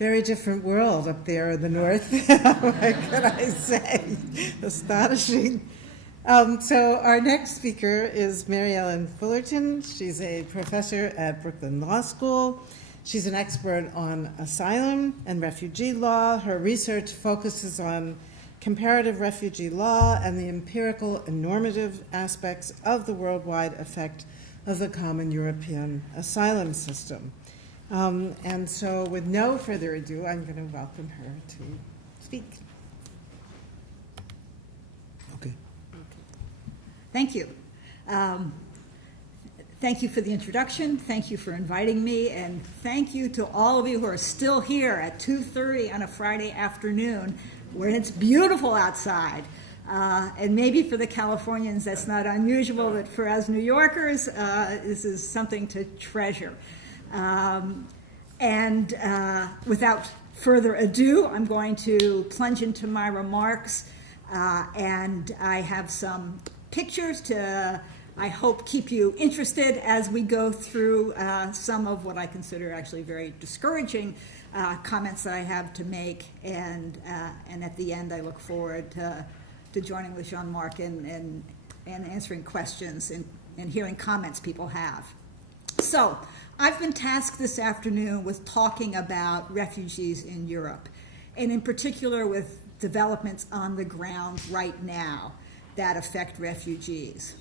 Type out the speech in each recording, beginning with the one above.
very different world up there in the north. What can I say? Astonishing. So our next speaker is Maryellen Fullerton. She's a professor at Brooklyn Law School. She's an expert on asylum and refugee law. Her research focuses on comparative refugee law and the empirical and normative aspects of the worldwide effect of the common European asylum system. And so with no further ado, I'm going to welcome her to speak. Okay. Thank you. Thank you for the introduction. Thank you for inviting me. And thank you to all of you who are still here at 2:30 on a Friday afternoon when it's beautiful outside. And maybe for the Californians, that's not unusual, but for us New Yorkers, this is something to treasure. Without further ado, I'm going to plunge into my remarks, and I have some pictures to, I hope, keep you interested as we go through some of what I consider actually very discouraging comments that I have to make, and at the end I look forward to joining with Jean-Marc and answering questions and hearing comments people have. So, I've been tasked this afternoon with talking about refugees in Europe, and in particular with developments on the ground right now that affect refugees.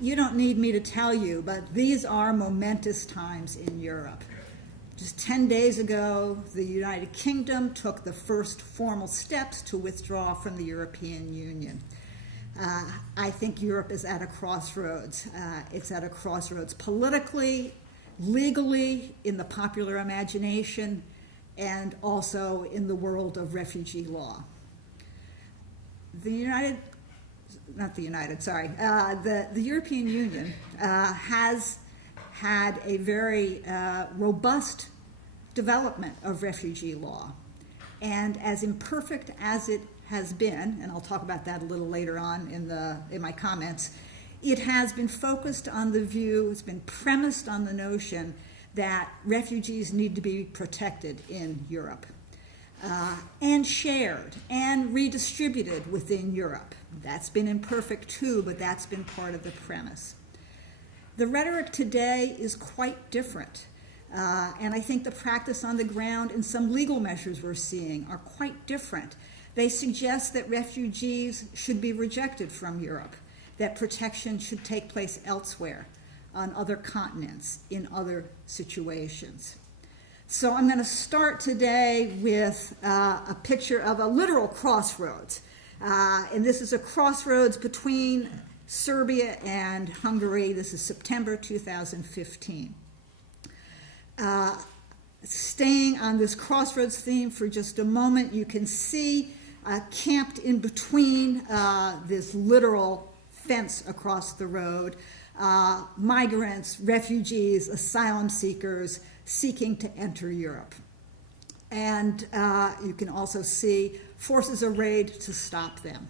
You don't need me to tell you, but these are momentous times in Europe. Just 10 days ago, the United Kingdom took the first formal steps to withdraw from the European Union. I think Europe is at a crossroads. It's at a crossroads politically, legally, in the popular imagination, and also in the world of refugee law. The European Union has had a very robust development of refugee law. And as imperfect as it has been, and I'll talk about that a little later on in my comments, it has been focused on the view, it's been premised on the notion that refugees need to be protected in Europe, and shared and redistributed within Europe. That's been imperfect too, but that's been part of the premise. The rhetoric today is quite different, and I think the practice on the ground and some legal measures we're seeing are quite different. They suggest that refugees should be rejected from Europe, that protection should take place elsewhere, on other continents, in other situations. So I'm going to start today with a picture of a literal crossroads. And this is a crossroads between Serbia and Hungary. This is September 2015. Staying on this crossroads theme for just a moment, you can see camped in between this literal fence across the road, migrants, refugees, asylum seekers seeking to enter Europe. And you can also see forces arrayed to stop them.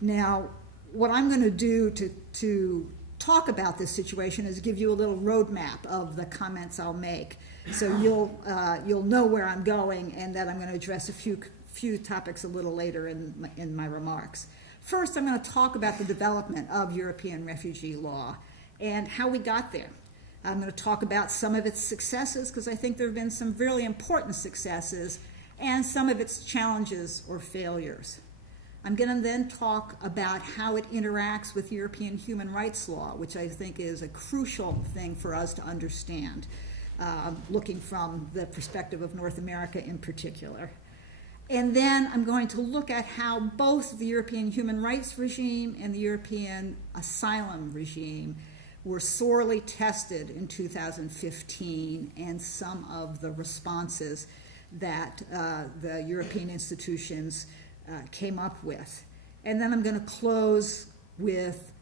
Now, what I'm going to do to talk about this situation is give you a little roadmap of the comments I'll make, so you'll know where I'm going, and that I'm going to address a few topics a little later in my remarks. First, I'm going to talk about the development of European refugee law and how we got there. I'm going to talk about some of its successes, because I think there have been some really important successes, and some of its challenges or failures. I'm going to then talk about how it interacts with European human rights law, which I think is a crucial thing for us to understand, looking from the perspective of North America in particular. And then I'm going to look at how both the European human rights regime and the European asylum regime were sorely tested in 2015, and some of the responses that the European institutions came up with. And then I'm going to close with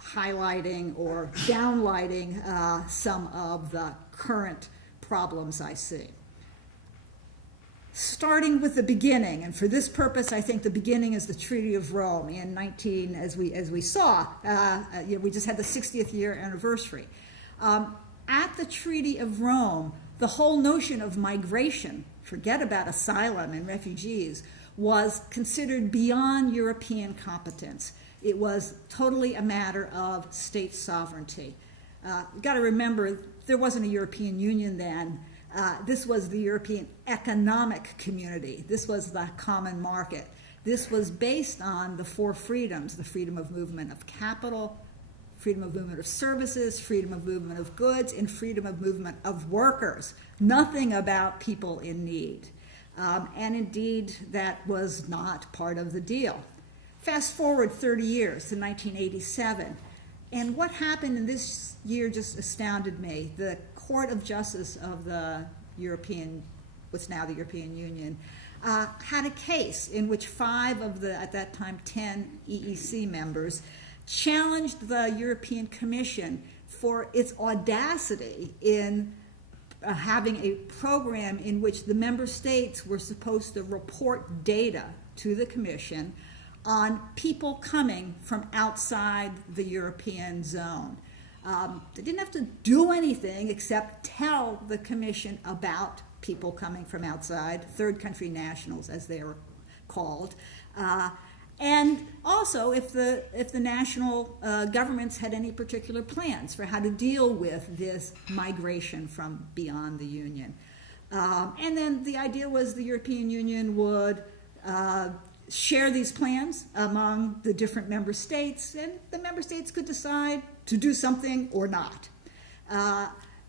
highlighting or downlighting some of the current problems I see. Starting with the beginning, and for this purpose, I think the beginning is the Treaty of Rome in as we saw, we just had the 60th year anniversary. At the Treaty of Rome, the whole notion of migration, forget about asylum and refugees, was considered beyond European competence. It was totally a matter of state sovereignty. You've got to remember, there wasn't a European Union then. This was the European Economic Community. This was the common market. This was based on the four freedoms: the freedom of movement of capital, freedom of movement of services, freedom of movement of goods, and freedom of movement of workers. Nothing about people in need. And indeed, that was not part of the deal. Fast forward 30 years to 1987, and what happened in this year just astounded me. The Court of Justice of the European, what's now the European Union, had a case in which 5 of the, at that time, 10 EEC members challenged the European Commission for its audacity in having a program in which the member states were supposed to report data to the Commission on people coming from outside the European zone. They didn't have to do anything except tell the Commission about people coming from outside, third country nationals as they were called. And also if the national governments had any particular plans for how to deal with this migration from beyond the Union. And then the idea was the European Union would share these plans among the different member states, and the member states could decide to do something or not.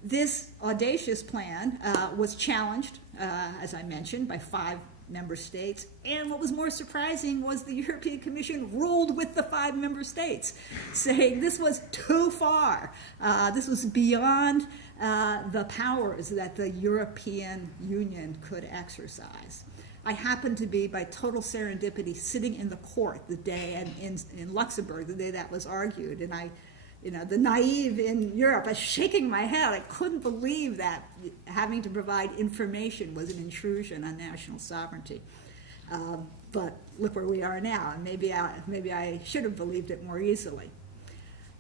This audacious plan was challenged, as I mentioned, by 5 member states, and what was more surprising was the European Commission ruled with the 5 member states, saying this was too far. This was beyond the powers that the European Union could exercise. I happened to be, by total serendipity, sitting in the court the day in Luxembourg, the day that was argued, and I, the naive in Europe, I was shaking my head. I couldn't believe that having to provide information was an intrusion on national sovereignty. But look where we are now, and maybe I should have believed it more easily.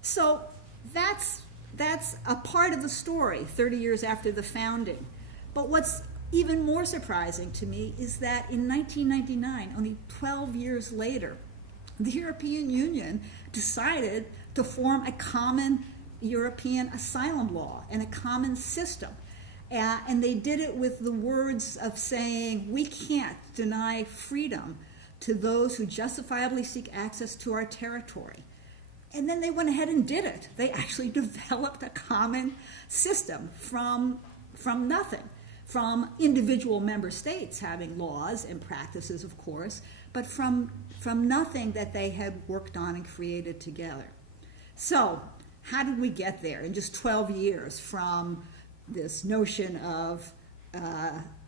So that's a part of the story 30 years after the founding. But what's even more surprising to me is that in 1999, only 12 years later, the European Union decided to form a common European asylum law and a common system. And they did it with the words of saying, we can't deny freedom to those who justifiably seek access to our territory. And then they went ahead and did it. They actually developed a common system from nothing, from individual member states having laws and practices, of course, but from nothing that they had worked on and created together. So how did we get there in just 12 years from this notion of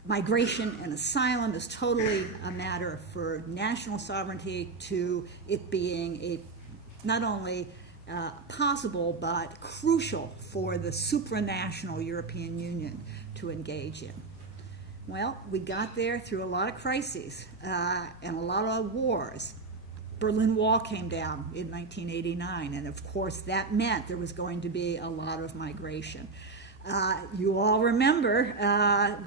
migration and asylum as totally a matter for national sovereignty to it being a not only possible but crucial for the supranational European Union to engage in? Well, we got there through a lot of crises and a lot of wars. Berlin Wall came down in 1989, and of course that meant there was going to be a lot of migration. You all remember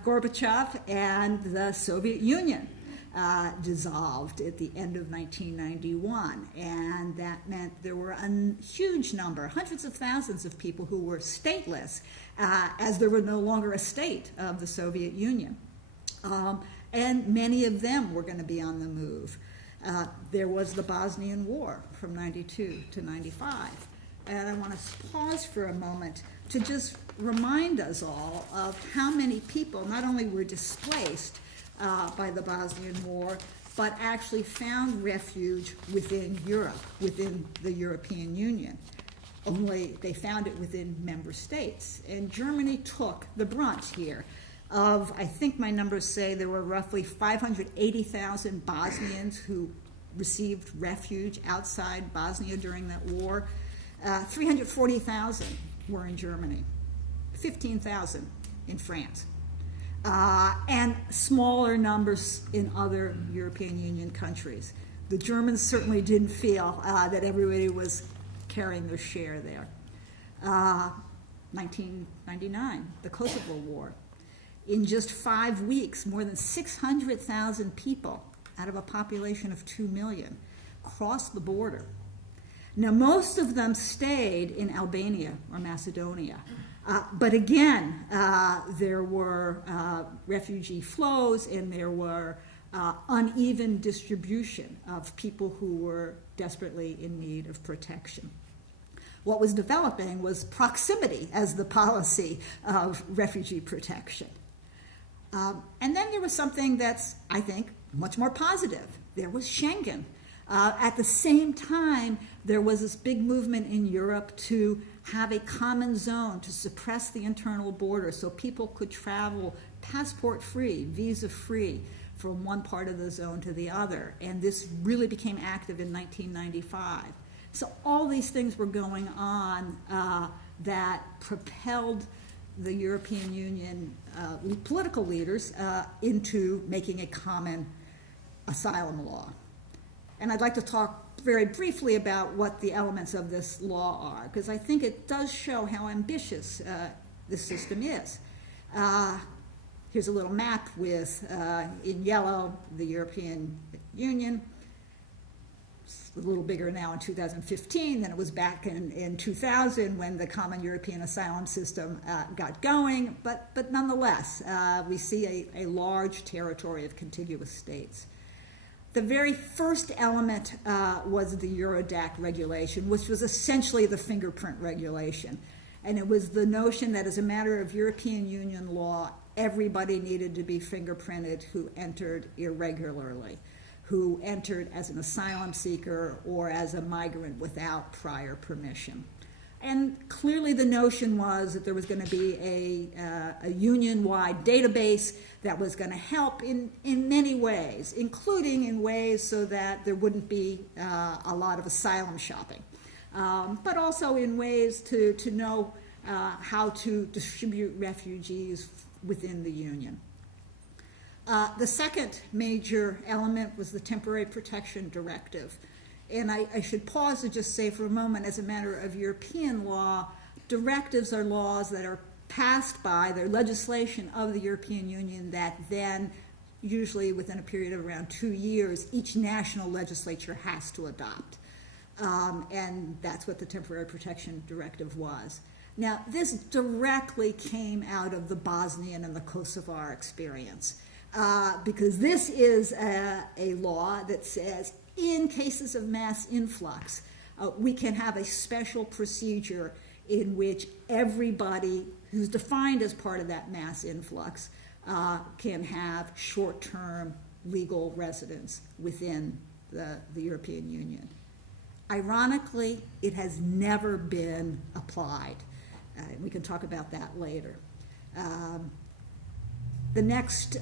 Gorbachev and the Soviet Union dissolved at the end of 1991, and that meant there were a huge number, hundreds of thousands of people who were stateless, as there were no longer a state of the Soviet Union. And many of them were going to be on the move. There was the Bosnian War from 92 to 95. And I want to pause for a moment to just remind us all of how many people not only were displaced by the Bosnian War, but actually found refuge within Europe, within the European Union. Only they found it within member states. And Germany took the brunt here of, I think my numbers say there were roughly 580,000 Bosnians who received refuge outside Bosnia during that war. 340,000 were in Germany, 15,000 in France, and smaller numbers in other European Union countries. The Germans certainly didn't feel that everybody was carrying their share there. 1999, the Kosovo War. in just 5 weeks, more than 600,000 people out of a population of 2 million crossed the border. Now, most of them stayed in Albania or Macedonia. But again, there were refugee flows, and there were uneven distribution of people who were desperately in need of protection. What was developing was proximity as the policy of refugee protection. And then there was something that's, I think, much more positive. There was Schengen. At the same time, there was this big movement in Europe to have a common zone to suppress the internal border so people could travel passport-free, visa-free from one part of the zone to the other. And this really became active in 1995. So all these things were going on that propelled the European Union political leaders into making a common asylum law. And I'd like to talk very briefly about what the elements of this law are, because I think it does show how ambitious this system is. Here's a little map with, in yellow, the European Union. It's a little bigger now in 2015 than it was back in 2000 when the common European asylum system got going, but nonetheless, we see a large territory of contiguous states. The very first element was the Eurodac regulation, which was essentially the fingerprint regulation. And it was the notion that as a matter of European Union law, everybody needed to be fingerprinted who entered irregularly, who entered as an asylum seeker or as a migrant without prior permission. And clearly the notion was that there was going to be a union-wide database that was going to help in many ways, including in ways so that there wouldn't be a lot of asylum shopping, but also in ways to know how to distribute refugees within the union. The second major element was the Temporary Protection Directive. And I should pause to just say for a moment, as a matter of European law, directives are laws that are passed by, they're legislation of the European Union that then, usually within a period of around 2 years, each national legislature has to adopt. And that's what the Temporary Protection Directive was. Now, this directly came out of the Bosnian and the Kosovar experience, because this is a law that says, in cases of mass influx, we can have a special procedure in which everybody who's defined as part of that mass influx can have short-term legal residence within the European Union. Ironically, it has never been applied. We can talk about that later. The next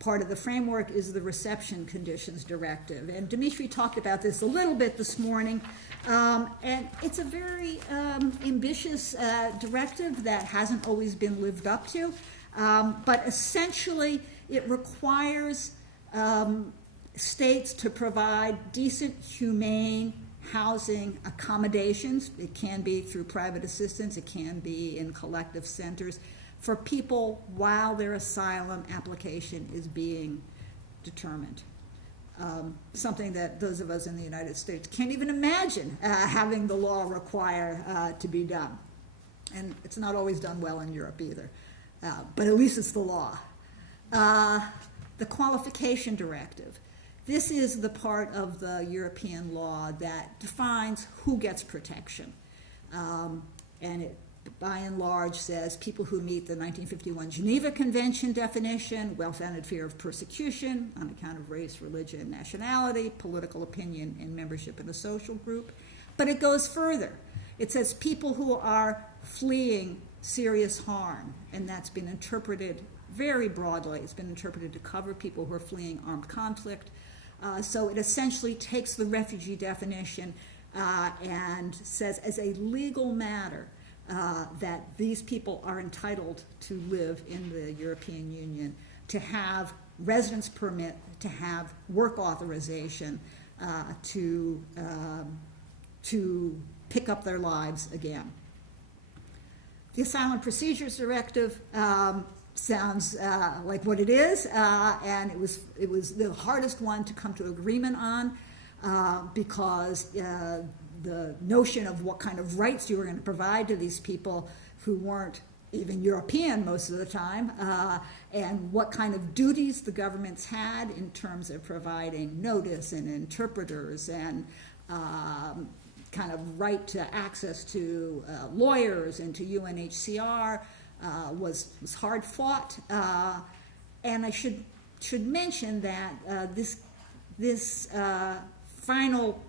part of the framework is the Reception Conditions Directive. And Dimitri talked about this a little bit this morning. And it's a very ambitious directive that hasn't always been lived up to. But essentially, it requires states to provide decent, humane housing accommodations. It can be through private assistance. It can be in collective centers for people while their asylum application is being determined. Something that those of us in the United States can't even imagine having the law require to be done. And it's not always done well in Europe either, but at least it's the law. The Qualification Directive. This is the part of the European law that defines who gets protection. And it, by and large, says people who meet the 1951 Geneva Convention definition, well-founded fear of persecution on account of race, religion, nationality, political opinion, and membership in a social group. But it goes further. It says people who are fleeing serious harm, and that's been interpreted very broadly. It's been interpreted to cover people who are fleeing armed conflict. So it essentially takes the refugee definition and says as a legal matter that these people are entitled to live in the European Union, to have residence permit, to have work authorization, to pick up their lives again. The Asylum Procedures Directive sounds like what it is, and it was the hardest one to come to agreement on because the notion of what kind of rights you were going to provide to these people who weren't even European most of the time, and what kind of duties the governments had in terms of providing notice and interpreters and kind of right to access to lawyers and to UNHCR was hard fought. And I should mention that this final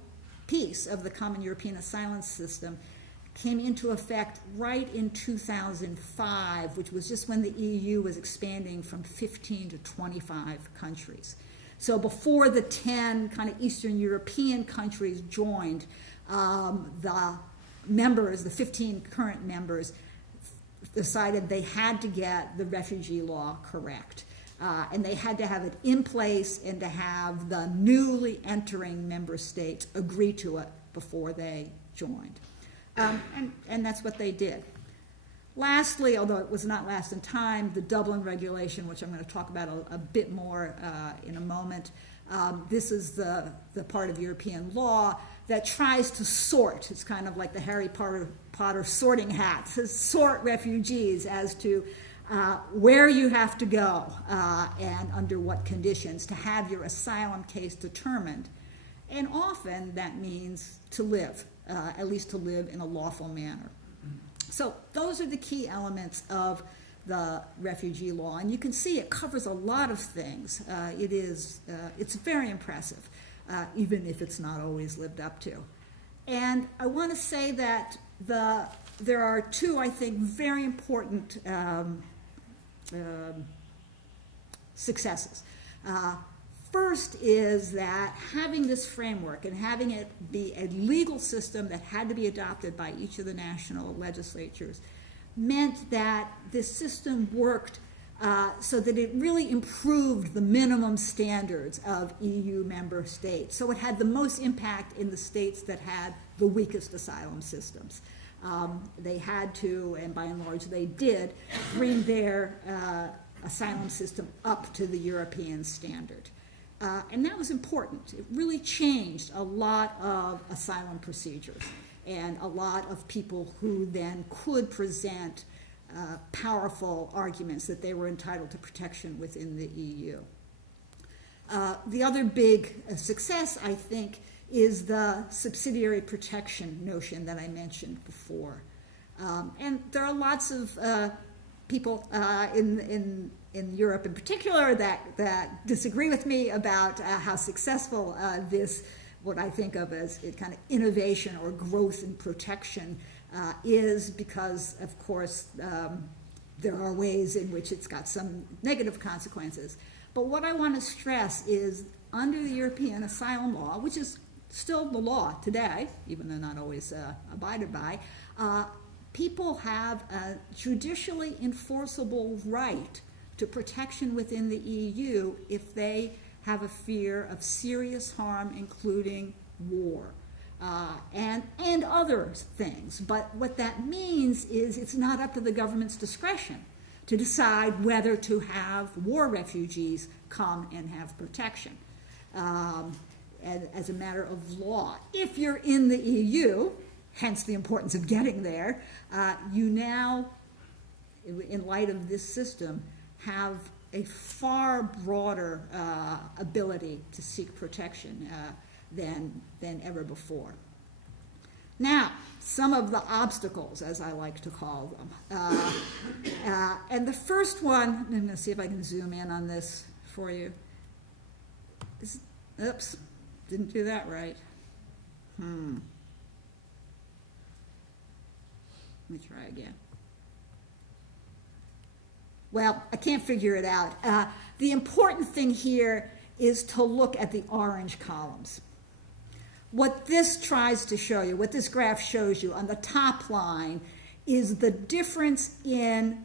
piece of the Common European Asylum System came into effect right in 2005, which was just when the EU was expanding from 15 to 25 countries. So before the 10 kind of Eastern European countries joined, the members, the 15 current members, decided they had to get the refugee law correct. And they had to have it in place and to have the newly entering member states agree to it before they joined. And that's what they did. Lastly, although it was not last in time, the Dublin regulation, which I'm going to talk about a bit more in a moment, this is the part of European law that tries to sort. It's kind of like the Harry Potter sorting hat, to sort refugees as to where you have to go and under what conditions to have your asylum case determined. And often that means to live, at least to live in a lawful manner. So those are the key elements of the refugee law. And you can see it covers a lot of things. It's very impressive, even if it's not always lived up to. And I want to say that there are two, I think, very important successes. First is that having this framework and having it be a legal system that had to be adopted by each of the national legislatures meant that this system worked so that it really improved the minimum standards of EU member states. So it had the most impact in the states that had the weakest asylum systems. They had to, and by and large they did, bring their asylum system up to the European standard. And that was important. It really changed a lot of asylum procedures and a lot of people who then could present powerful arguments that they were entitled to protection within the EU. The other big success, I think, is the subsidiary protection notion that I mentioned before. And there are lots of people in Europe in particular that disagree with me about how successful this, what I think of as kind of innovation or growth in protection is, because of course there are ways in which it's got some negative consequences. But what I want to stress is under the European asylum law, which is still the law today, even though not always abided by, people have a judicially enforceable right to protection within the EU if they have a fear of serious harm, including war and other things. But what that means is it's not up to the government's discretion to decide whether to have war refugees come and have protection as a matter of law. If you're in the EU, hence the importance of getting there, you now, in light of this system, have a far broader ability to seek protection than ever before. Now, some of the obstacles, as I like to call them. And the first one, I'm going to see if I can zoom in on this for you. Oops, didn't do that right. Let me try again. Well, I can't figure it out. The important thing here is to look at the orange columns. What this tries to show you, what this graph shows you on the top line, is the difference in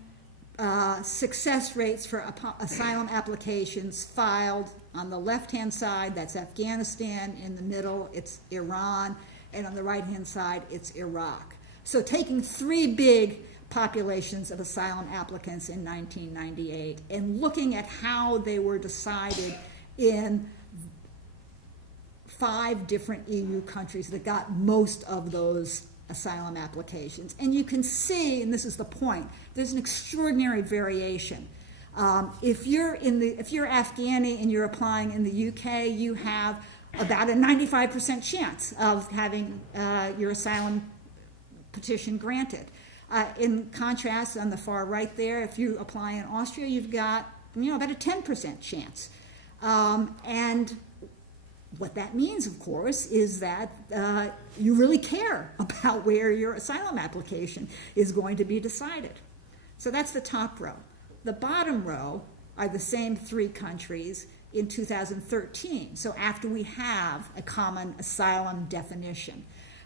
success rates for asylum applications filed. On the left-hand side, that's Afghanistan. In the middle, it's Iran. And on the right-hand side, it's Iraq. So taking three big populations of asylum applicants in 1998 and looking at how they were decided in 5 different EU countries that got most of those asylum applications. And you can see, and this is the point, there's an extraordinary variation. If you're Afghani and you're applying in the UK, you have about a 95% chance of having your asylum petition granted. In contrast, on the far right there, if you apply in Austria, you've got about a 10% chance. And what that means, of course, is that you really care about where your asylum application is going to be decided. So that's the top row. The bottom row are the same 3 countries in 2013, so after we have a common asylum definition.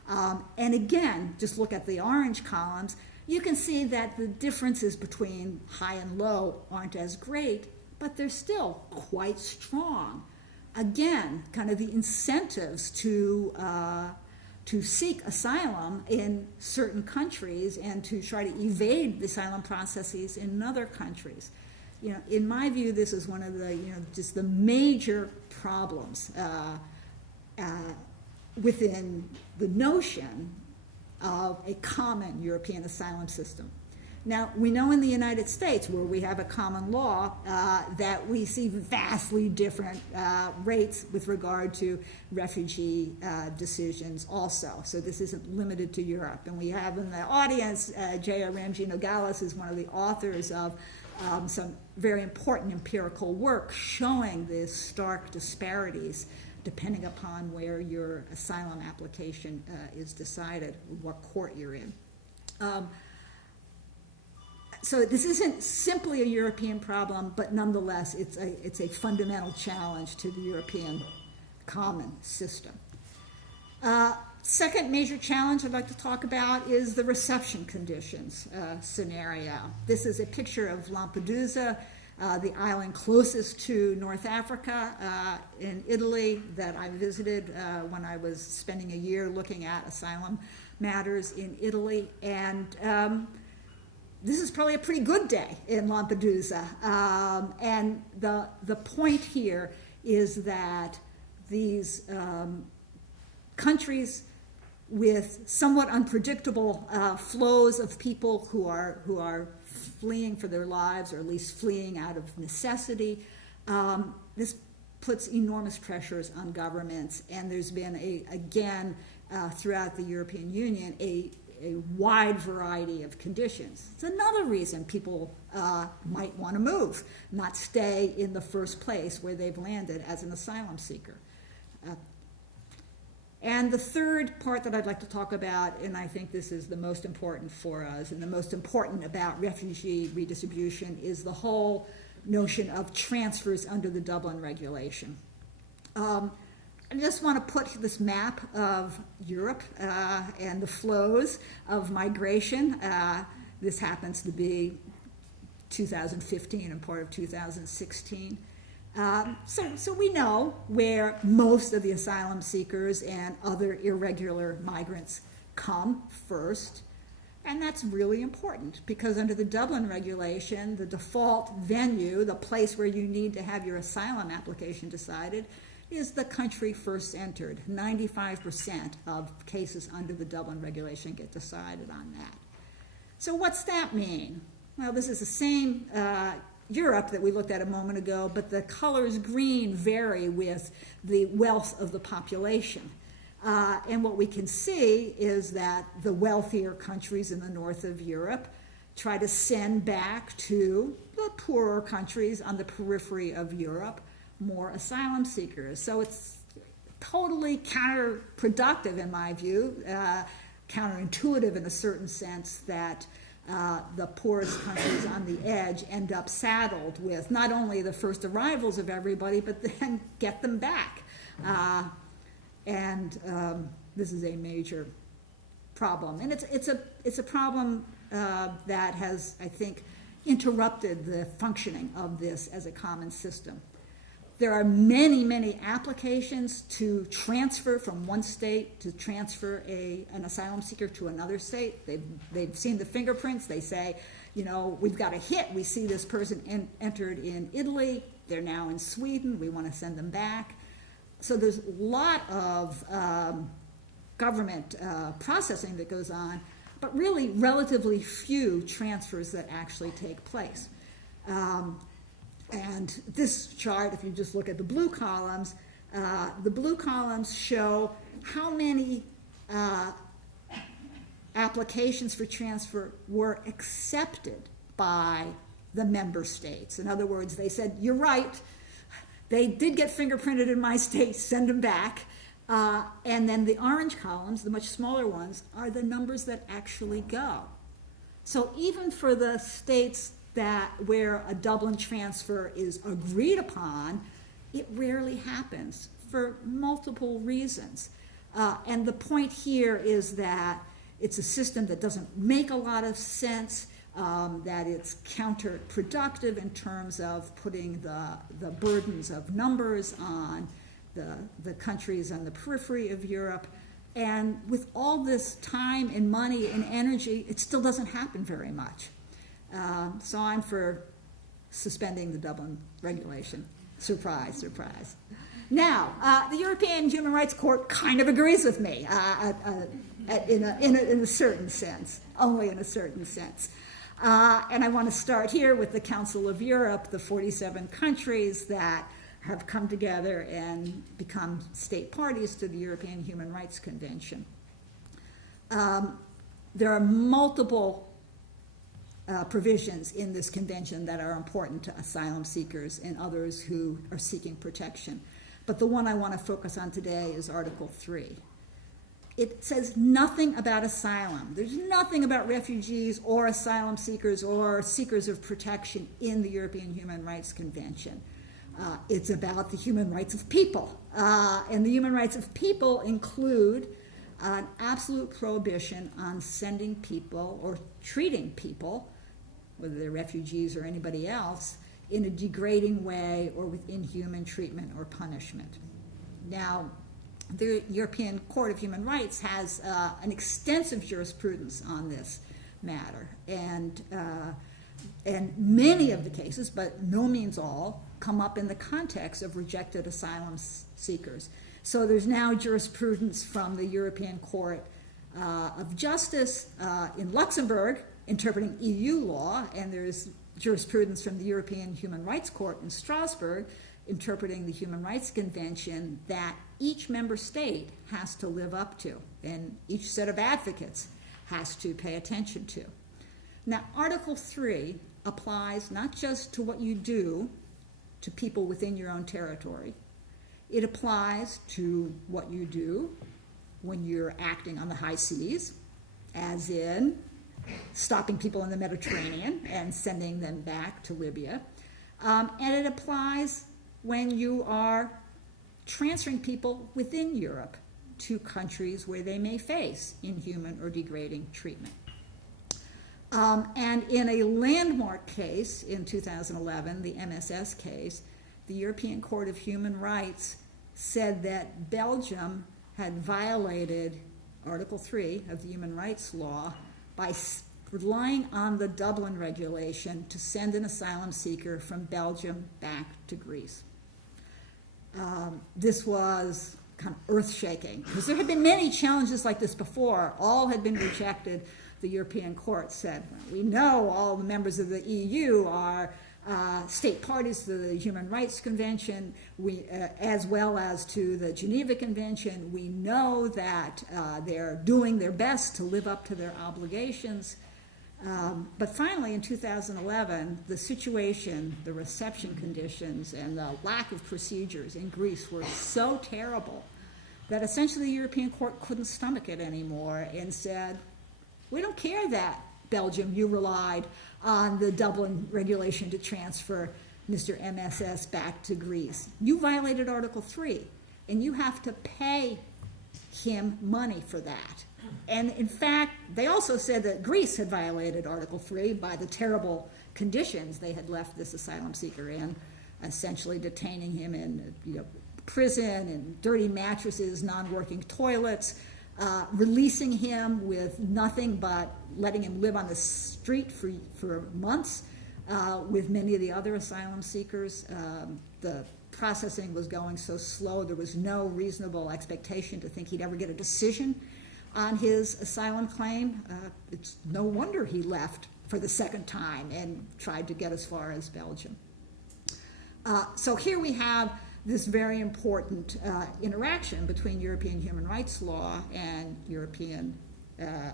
And again, just look at the orange columns, you can see that the differences between high and low aren't as great, but they're still quite strong. Again, kind of the incentives to seek asylum in certain countries and to try to evade the asylum processes in other countries. In my view, this is one of the, just the major problems within the notion of a common European asylum system. Now, we know in the United States, where we have a common law, that we see vastly different rates with regard to refugee decisions also. So this isn't limited to Europe. And we have in the audience, J.R. Ramji Nogales is one of the authors of some very important empirical work showing the stark disparities depending upon where your asylum application is decided, what court you're in. So this isn't simply a European problem, but nonetheless, it's a fundamental challenge to the European common system. Second major challenge I'd like to talk about is the reception conditions scenario. This is a picture of Lampedusa, the island closest to North Africa in Italy that I visited when I was spending a year looking at asylum matters in Italy. And this is probably a pretty good day in Lampedusa. And the point here is that these countries with somewhat unpredictable flows of people who are fleeing for their lives, or at least fleeing out of necessity, this puts enormous pressures on governments. And there's been, again, throughout the European Union, a wide variety of conditions. It's another reason people might want to move, not stay in the first place where they've landed as an asylum seeker. And the third part that I'd like to talk about, and I think this is the most important for us, and the most important about refugee redistribution, is the whole notion of transfers under the Dublin regulation. I just want to put this map of Europe and the flows of migration. This happens to be 2015 and part of 2016. So we know where most of the asylum seekers and other irregular migrants come first. And that's really important because under the Dublin regulation, the default venue, the place where you need to have your asylum application decided, is the country first entered. 95% of cases under the Dublin regulation get decided on that. So what's that mean? Well, this is the same Europe that we looked at a moment ago, but the colors green vary with the wealth of the population. And what we can see is that the wealthier countries in the north of Europe try to send back to the poorer countries on the periphery of Europe more asylum seekers. So it's totally counterproductive, in my view, counterintuitive in a certain sense, that the poorest countries on the edge end up saddled with not only the first arrivals of everybody, but then get them back. This is a major problem. And it's a problem that has, I think, interrupted the functioning of this as a common system. There are many, many applications to transfer from one state, to transfer an asylum seeker to another state. They've seen the fingerprints. They say, we've got a hit. We see this person entered in Italy. They're now in Sweden. We want to send them back. So there's a lot of government processing that goes on, but really relatively few transfers that actually take place. And this chart, if you just look at the blue columns show how many applications for transfer were accepted by the member states. In other words, they said, you're right, they did get fingerprinted in my state, send them back. And then the orange columns, the much smaller ones, are the numbers that actually go. So even for the states where a Dublin transfer is agreed upon, it rarely happens for multiple reasons. And the point here is that it's a system that doesn't make a lot of sense, that it's counterproductive in terms of putting the burdens of numbers on the countries on the periphery of Europe. And with all this time and money and energy, it still doesn't happen very much. So I'm for suspending the Dublin regulation. Surprise, surprise. Now, the European Human Rights Court kind of agrees with me in a certain sense, only in a certain sense. And I want to start here with the Council of Europe, the 47 countries that have come together and become state parties to the European Human Rights Convention. There are multiple provisions in this convention that are important to asylum seekers and others who are seeking protection. But the one I want to focus on today is Article 3. It says nothing about asylum. There's nothing about refugees or asylum seekers or seekers of protection in the European Human Rights Convention. It's about the human rights of people. And the human rights of people include an absolute prohibition on sending people or treating people, whether they're refugees or anybody else, in a degrading way or with inhuman treatment or punishment. Now, the European Court of Human Rights has an extensive jurisprudence on this matter, and many of the cases, but no means all, come up in the context of rejected asylum seekers. So there's now jurisprudence from the European Court of Justice in Luxembourg interpreting EU law, and there's jurisprudence from the European Human Rights Court in Strasbourg interpreting the Human Rights Convention that each member state has to live up to, and each set of advocates has to pay attention to. Now, Article 3 applies not just to what you do to people within your own territory. It applies to what you do when you're acting on the high seas, as in stopping people in the Mediterranean and sending them back to Libya. And it applies when you are transferring people within Europe to countries where they may face inhuman or degrading treatment. And in a landmark case in 2011, the MSS case, the European Court of Human Rights said that Belgium had violated Article 3 of the Human Rights Law by relying on the Dublin regulation to send an asylum seeker from Belgium back to Greece. This was kind of earth-shaking, because there had been many challenges like this before. All had been rejected. The European Court said, well, we know all the members of the EU are state parties to the Human Rights Convention, as well as to the Geneva Convention. We know that they're doing their best to live up to their obligations. But finally, in 2011, the situation, the reception conditions, and the lack of procedures in Greece were so terrible that essentially the European Court couldn't stomach it anymore and said, we don't care that, Belgium, you relied on the Dublin regulation to transfer Mr. MSS back to Greece. You violated Article 3, and you have to pay him money for that. And in fact, they also said that Greece had violated Article 3 by the terrible conditions they had left this asylum seeker in, essentially detaining him in prison and dirty mattresses, non-working toilets, releasing him with nothing but letting him live on the street for months. With many of the other asylum seekers, the processing was going so slow, there was no reasonable expectation to think he'd ever get a decision on his asylum claim. It's no wonder he left for the second time and tried to get as far as Belgium. So here we have this very important interaction between European human rights law and European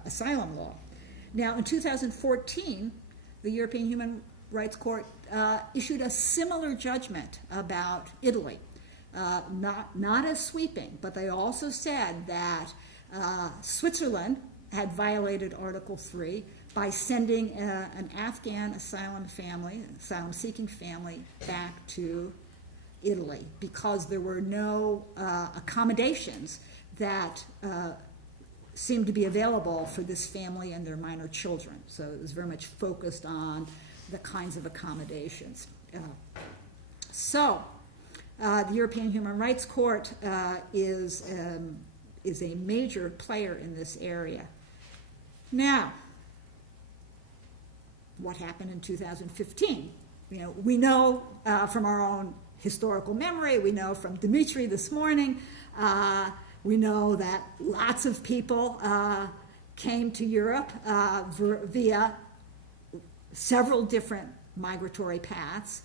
asylum law. Now, in 2014, the European Human Rights Court issued a similar judgment about Italy. Not as sweeping, but they also said that Switzerland had violated Article 3 by sending an Afghan asylum-seeking family back to Italy because there were no accommodations that seemed to be available for this family and their minor children. So it was very much focused on the kinds of accommodations. The European Human Rights Court is a major player in this area. Now, what happened in 2015? We know from our own historical memory, we know from Dimitri this morning, we know that lots of people came to Europe via several different migratory paths.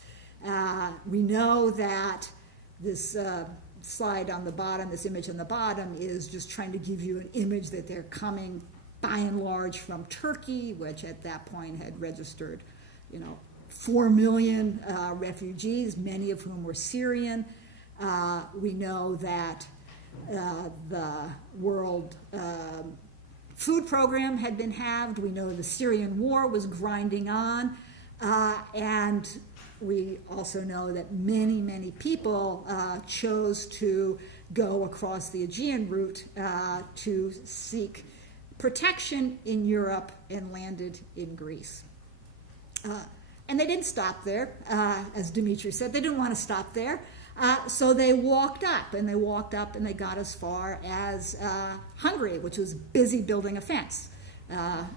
We know that this slide on the bottom, this image on the bottom, is just trying to give you an image that they're coming by and large from Turkey, which at that point had registered, 4 million refugees, many of whom were Syrian. We know that the World Food Program had been halved. We know the Syrian war was grinding on. And we also know that many, many people chose to go across the Aegean route to seek protection in Europe and landed in Greece. And they didn't stop there. As Dimitri said, they didn't want to stop there. So they walked up, and they got as far as Hungary, which was busy building a fence.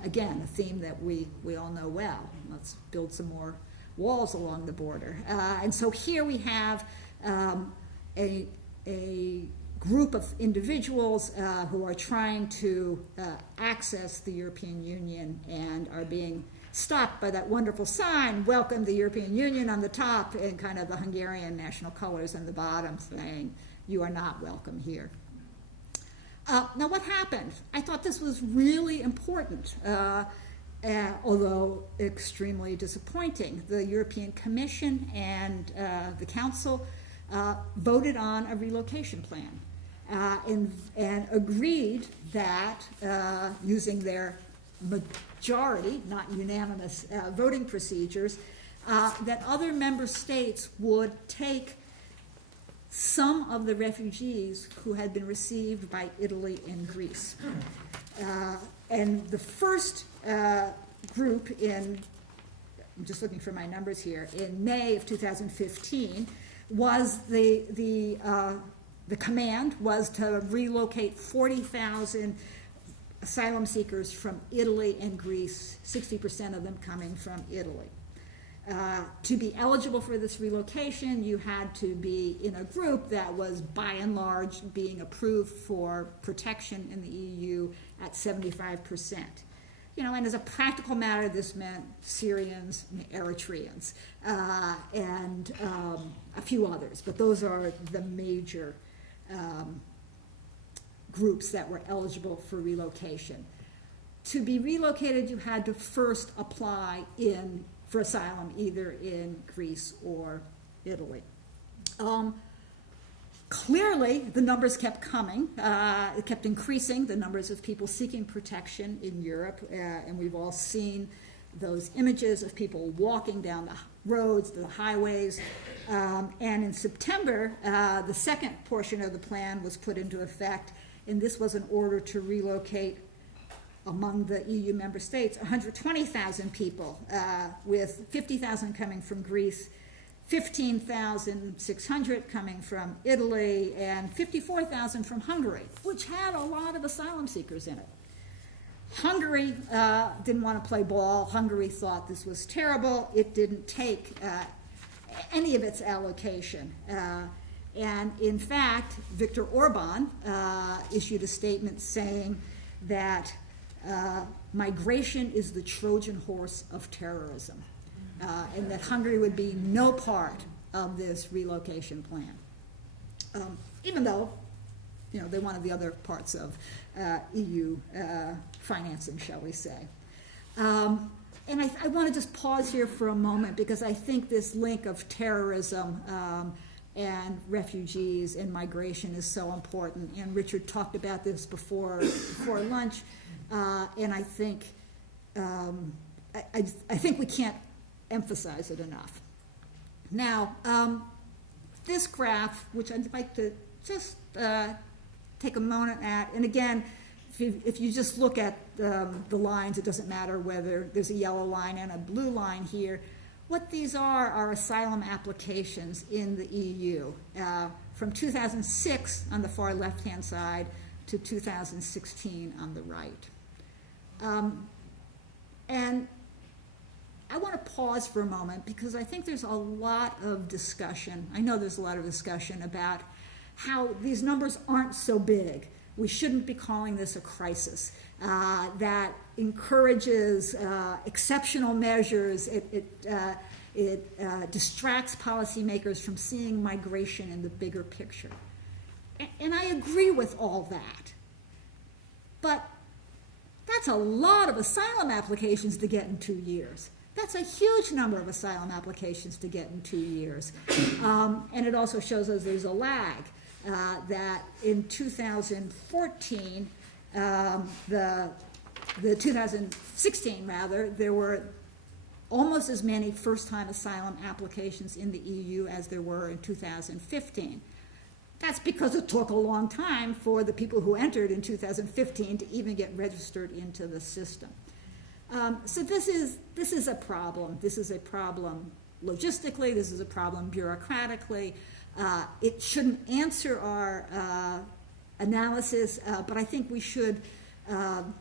Again, a theme that we all know well. Let's build some more walls along the border. And so here we have a group of individuals who are trying to access the European Union and are being stopped by that wonderful sign, "Welcome the European Union" on the top, and kind of the Hungarian national colors on the bottom saying, "You are not welcome here." Now what happened? I thought this was really important, although extremely disappointing. The European Commission and the Council voted on a relocation plan and agreed that using their majority, not unanimous voting procedures, that other member states would take some of the refugees who had been received by Italy and Greece. And the first group I'm just looking for my numbers here, in May of 2015, was the command was to relocate 40,000 asylum seekers from Italy and Greece, 60% of them coming from Italy. To be eligible for this relocation, you had to be in a group that was by and large being approved for protection in the EU at 75%. And as a practical matter, this meant Syrians, Eritreans, and a few others, but those are the major groups that were eligible for relocation. To be relocated, you had to first apply for asylum either in Greece or Italy. Clearly, the numbers kept coming. It kept increasing, the numbers of people seeking protection in Europe, and we've all seen those images of people walking down the roads, the highways. And in September, the second portion of the plan was put into effect, and this was an order to relocate among the EU member states 120,000 people, with 50,000 coming from Greece, 15,600 coming from Italy, and 54,000 from Hungary, which had a lot of asylum seekers in it. Hungary didn't want to play ball. Hungary thought this was terrible. It didn't take any of its allocation. And in fact, Viktor Orban issued a statement saying that migration is the Trojan horse of terrorism, and that Hungary would be no part of this relocation plan, even though, you know, they wanted the other parts of EU financing, shall we say. And I want to just pause here for a moment, because I think this link of terrorism and refugees and migration is so important. And Richard talked about this before lunch, and I think I think we can't emphasize it enough. Now, this graph, which I'd like to just take a moment at, and again, if you just look at the lines, it doesn't matter whether there's a yellow line and a blue line here. What these are asylum applications in the EU, from 2006 on the far left-hand side to 2016 on the right. And I want to pause for a moment, because I think there's a lot of discussion. I know there's a lot of discussion about how these numbers aren't so big. We shouldn't be calling this a crisis. That encourages exceptional measures. It distracts policymakers from seeing migration in the bigger picture. And I agree with all that. But that's a lot of asylum applications to get in 2 years. That's a huge number of asylum applications to get in 2 years. And it also shows us there's a lag. That in 2014, the 2016 rather, there were almost as many first-time asylum applications in the EU as there were in 2015. That's because it took a long time for the people who entered in 2015 to even get registered into the system. So this is a problem. This is a problem logistically. This is a problem bureaucratically. It shouldn't answer our analysis, but I think we should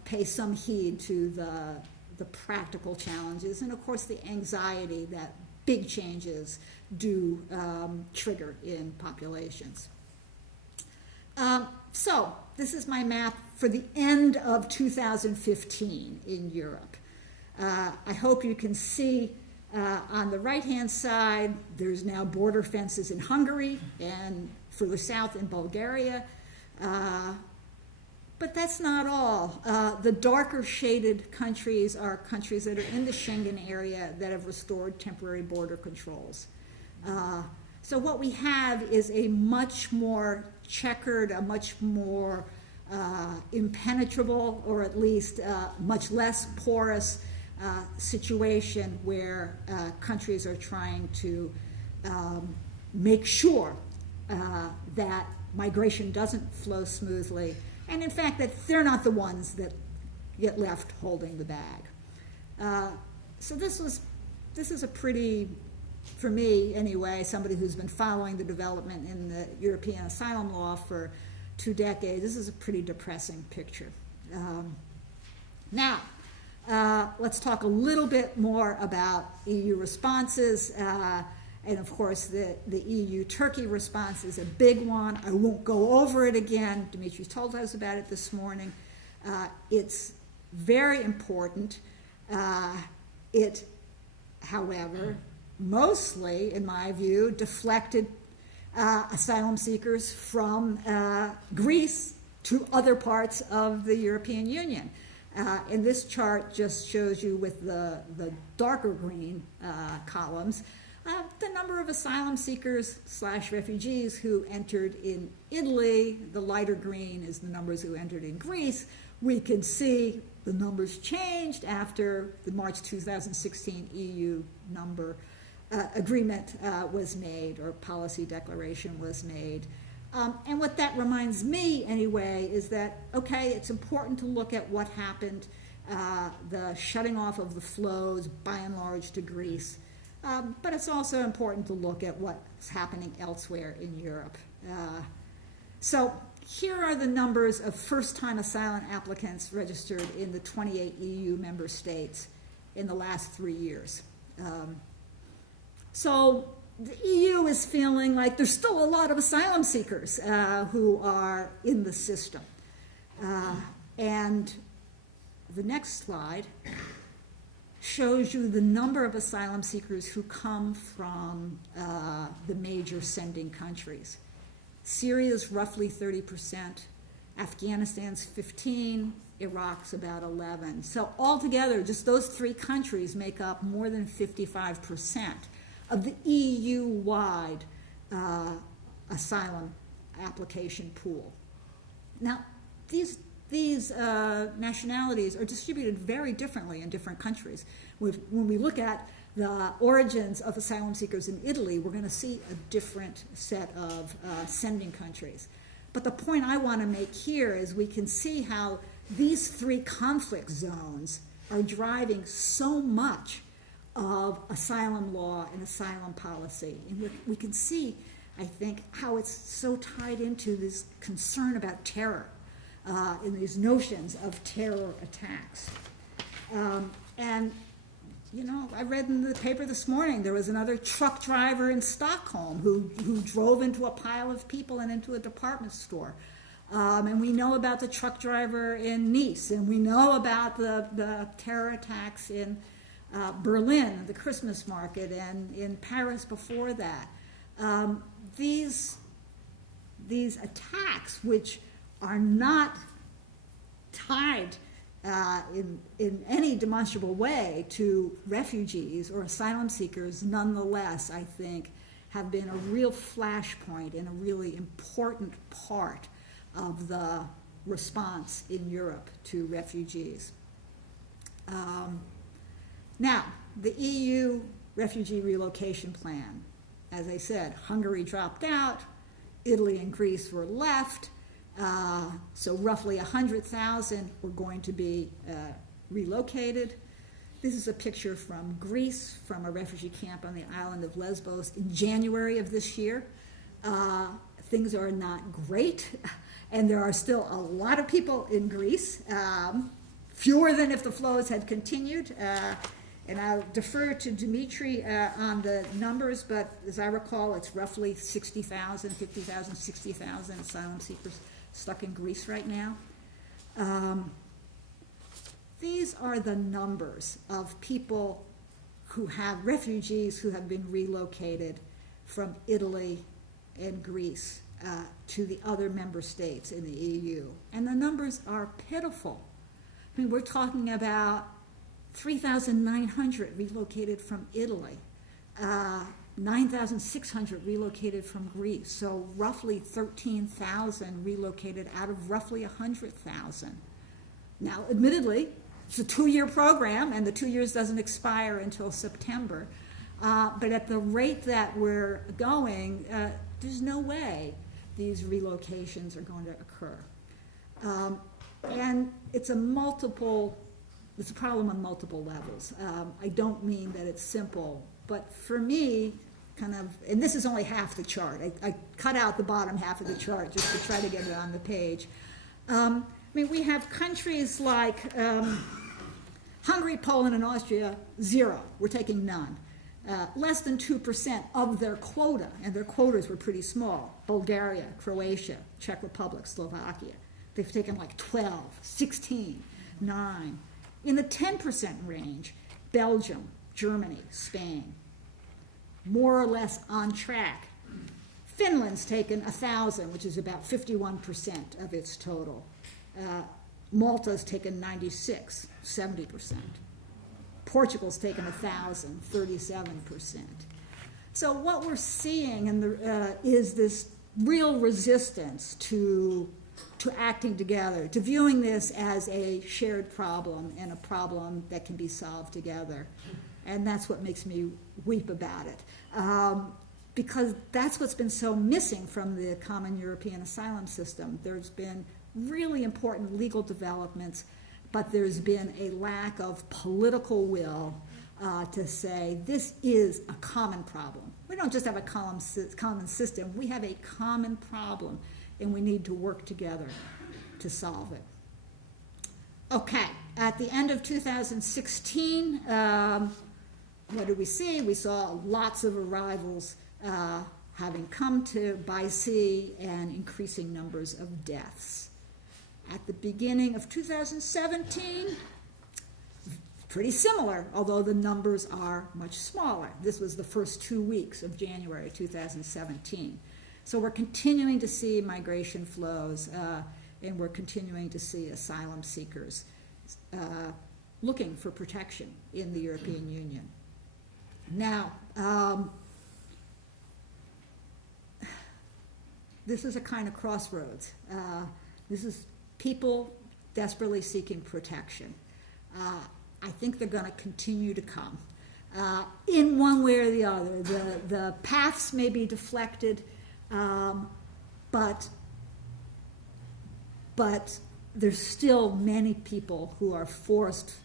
pay some heed to the practical challenges and, of course, the anxiety that big changes do trigger in populations. So this is my map for the end of 2015 in Europe. I hope you can see on the right-hand side, there's now border fences in Hungary and further south in Bulgaria. But that's not all. The darker shaded countries are countries that are in the Schengen area that have restored temporary border controls. So what we have is a much more checkered, a much more impenetrable, or at least much less porous situation where countries are trying to make sure that migration doesn't flow smoothly, and in fact that they're not the ones that get left holding the bag. So this is a pretty, for me anyway, somebody who's been following the development in the European asylum law for 2 decades, this is a pretty depressing picture. Now, let's talk a little bit more about EU responses. And of course, the EU-Turkey response is a big one. I won't go over it again. Dimitri told us about it this morning. It's very important. It, however, mostly, in my view, deflected asylum seekers from Greece to other parts of the European Union. And this chart just shows you with the darker green columns the number of asylum seekers / refugees who entered in Italy. The lighter green is the numbers who entered in Greece. We can see the numbers changed after the March 2016 EU number agreement was made, or policy declaration was made. And what that reminds me, anyway, is that, okay, it's important to look at what happened, the shutting off of the flows, by and large, to Greece. But it's also important to look at what's happening elsewhere in Europe. So here are the numbers of first-time asylum applicants registered in the 28 EU member states in the last 3 years. So the EU is feeling like there's still a lot of asylum seekers who are in the system. And the next slide shows you the number of asylum seekers who come from the major sending countries. Syria's roughly 30%, Afghanistan's 15%, Iraq's about 11%. So altogether, just those 3 countries make up more than 55% of the EU-wide asylum application pool. Now, these nationalities are distributed very differently in different countries. When we look at the origins of asylum seekers in Italy, we're going to see a different set of sending countries. But the point I want to make here is we can see how these 3 conflict zones are driving so much of asylum law and asylum policy. And we can see, I think, how it's so tied into this concern about terror, in these notions of terror attacks. And, you know, I read in the paper this morning, there was another truck driver in Stockholm who drove into a pile of people and into a department store. And we know about the truck driver in Nice, and we know about the terror attacks in Berlin, the Christmas market, and in Paris before that. These attacks, which are not tied in any demonstrable way to refugees or asylum seekers, nonetheless, I think, have been a real flashpoint and a really important part of the response in Europe to refugees. Now, the EU refugee relocation plan, as I said, Hungary dropped out, Italy and Greece were left, so roughly 100,000 were going to be relocated. This is a picture from Greece, from a refugee camp on the island of Lesbos in January of this year. Things are not great, and there are still a lot of people in Greece, fewer than if the flows had continued. And I'll defer to Dimitri on the numbers, but as I recall, it's roughly 60,000, 50,000, 60,000 asylum seekers stuck in Greece right now. These are the numbers of people who have refugees who have been relocated from Italy and Greece to the other member states in the EU. And the numbers are pitiful. I mean, we're talking about 3,900 relocated from Italy, 9,600 relocated from Greece, so roughly 13,000 relocated out of roughly 100,000. Now, admittedly, it's a 2-year program, and the 2 years doesn't expire until September, but at the rate that we're going, there's no way these relocations are going to occur. And it's a problem on multiple levels. I don't mean that it's simple, but for me, and this is only half the chart. I cut out the bottom half of the chart just to try to get it on the page. I mean, we have countries like Hungary, Poland, and Austria, 0. We're taking none. Less than 2% of their quota, and their quotas were pretty small. Bulgaria, Croatia, Czech Republic, Slovakia. They've taken like 12, 16, 9. In the 10% range, Belgium, Germany, Spain, more or less on track. Finland's taken 1,000, which is about 51% of its total. Malta's taken 96, 70%. Portugal's taken 1,000, 37%. So what we're seeing is this real resistance to acting together, to viewing this as a shared problem and a problem that can be solved together. And that's what makes me weep about it. Because that's what's been so missing from the common European asylum system. There's been really important legal developments, but there's been a lack of political will to say this is a common problem. We don't just have a common system, we have a common problem, and we need to work together to solve it. Okay, at the end of 2016, what did we see? We saw lots of arrivals having come by sea and increasing numbers of deaths. At the beginning of 2017, pretty similar, although the numbers are much smaller. This was the first 2 weeks of January 2017. So we're continuing to see migration flows, and we're continuing to see asylum seekers looking for protection in the European Union. Now, this is a kind of crossroads. This is people desperately seeking protection. I think they're going to continue to come in one way or the other. The paths may be deflected, but there's still many people who are forced,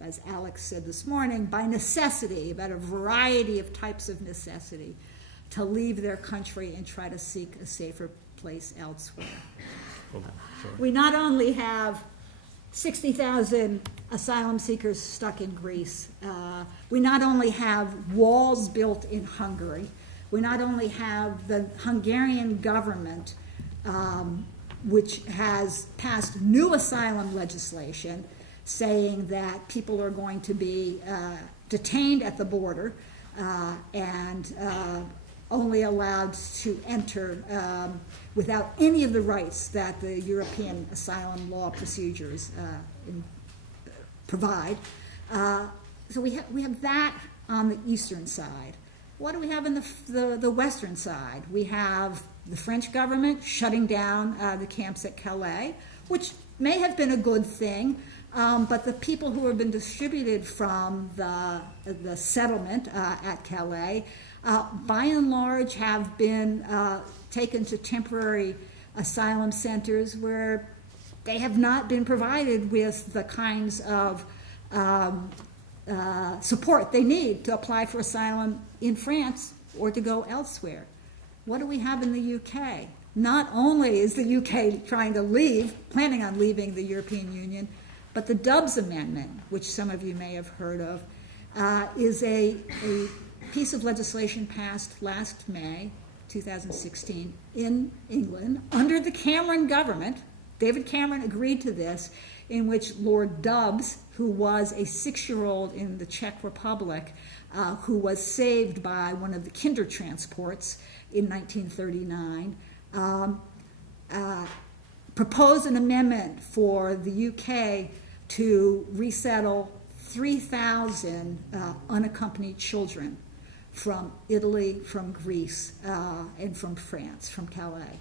as Alex said this morning, by necessity, about a variety of types of necessity, to leave their country and try to seek a safer place elsewhere. We not only have 60,000 asylum seekers stuck in Greece, we not only have walls built in Hungary, we not only have the Hungarian government, which has passed new asylum legislation saying that people are going to be detained at the border and only allowed to enter without any of the rights that the European asylum law procedures provide. So we have that on the eastern side. What do we have in the western side? We have the French government shutting down the camps at Calais, which may have been a good thing, but the people who have been distributed from the settlement at Calais, by and large, have been taken to temporary asylum centers where they have not been provided with the kinds of support they need to apply for asylum in France or to go elsewhere. What do we have in the UK? Not only is the UK planning on leaving the European Union, but the Dubs Amendment, which some of you may have heard of, is a piece of legislation passed last May 2016 in England under the Cameron government. David Cameron agreed to this, in which Lord Dubs, who was a 6-year-old in the Czech Republic, who was saved by one of the Kinder transports in 1939, proposed an amendment for the UK to resettle 3,000 unaccompanied children from Italy, from Greece, and from France, from Calais.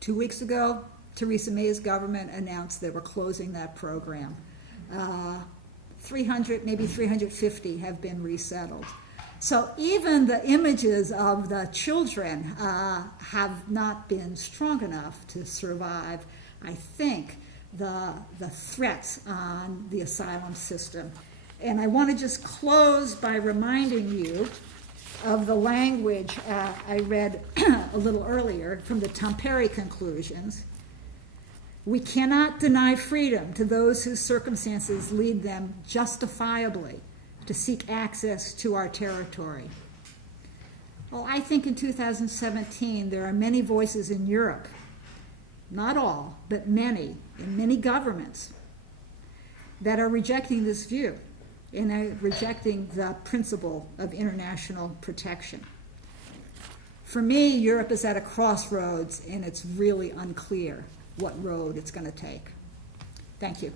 2 weeks ago, Theresa May's government announced they were closing that program. 300, maybe 350 have been resettled. So even the images of the children have not been strong enough to survive, I think, the threats on the asylum system. And I want to just close by reminding you of the language I read a little earlier from the Tampere conclusions. We cannot deny freedom to those whose circumstances lead them justifiably to seek access to our territory. Well, I think in 2017 there are many voices in Europe, not all, but many, in many governments, that are rejecting this view and are rejecting the principle of international protection. For me, Europe is at a crossroads, and it's really unclear what road it's going to take. Thank you.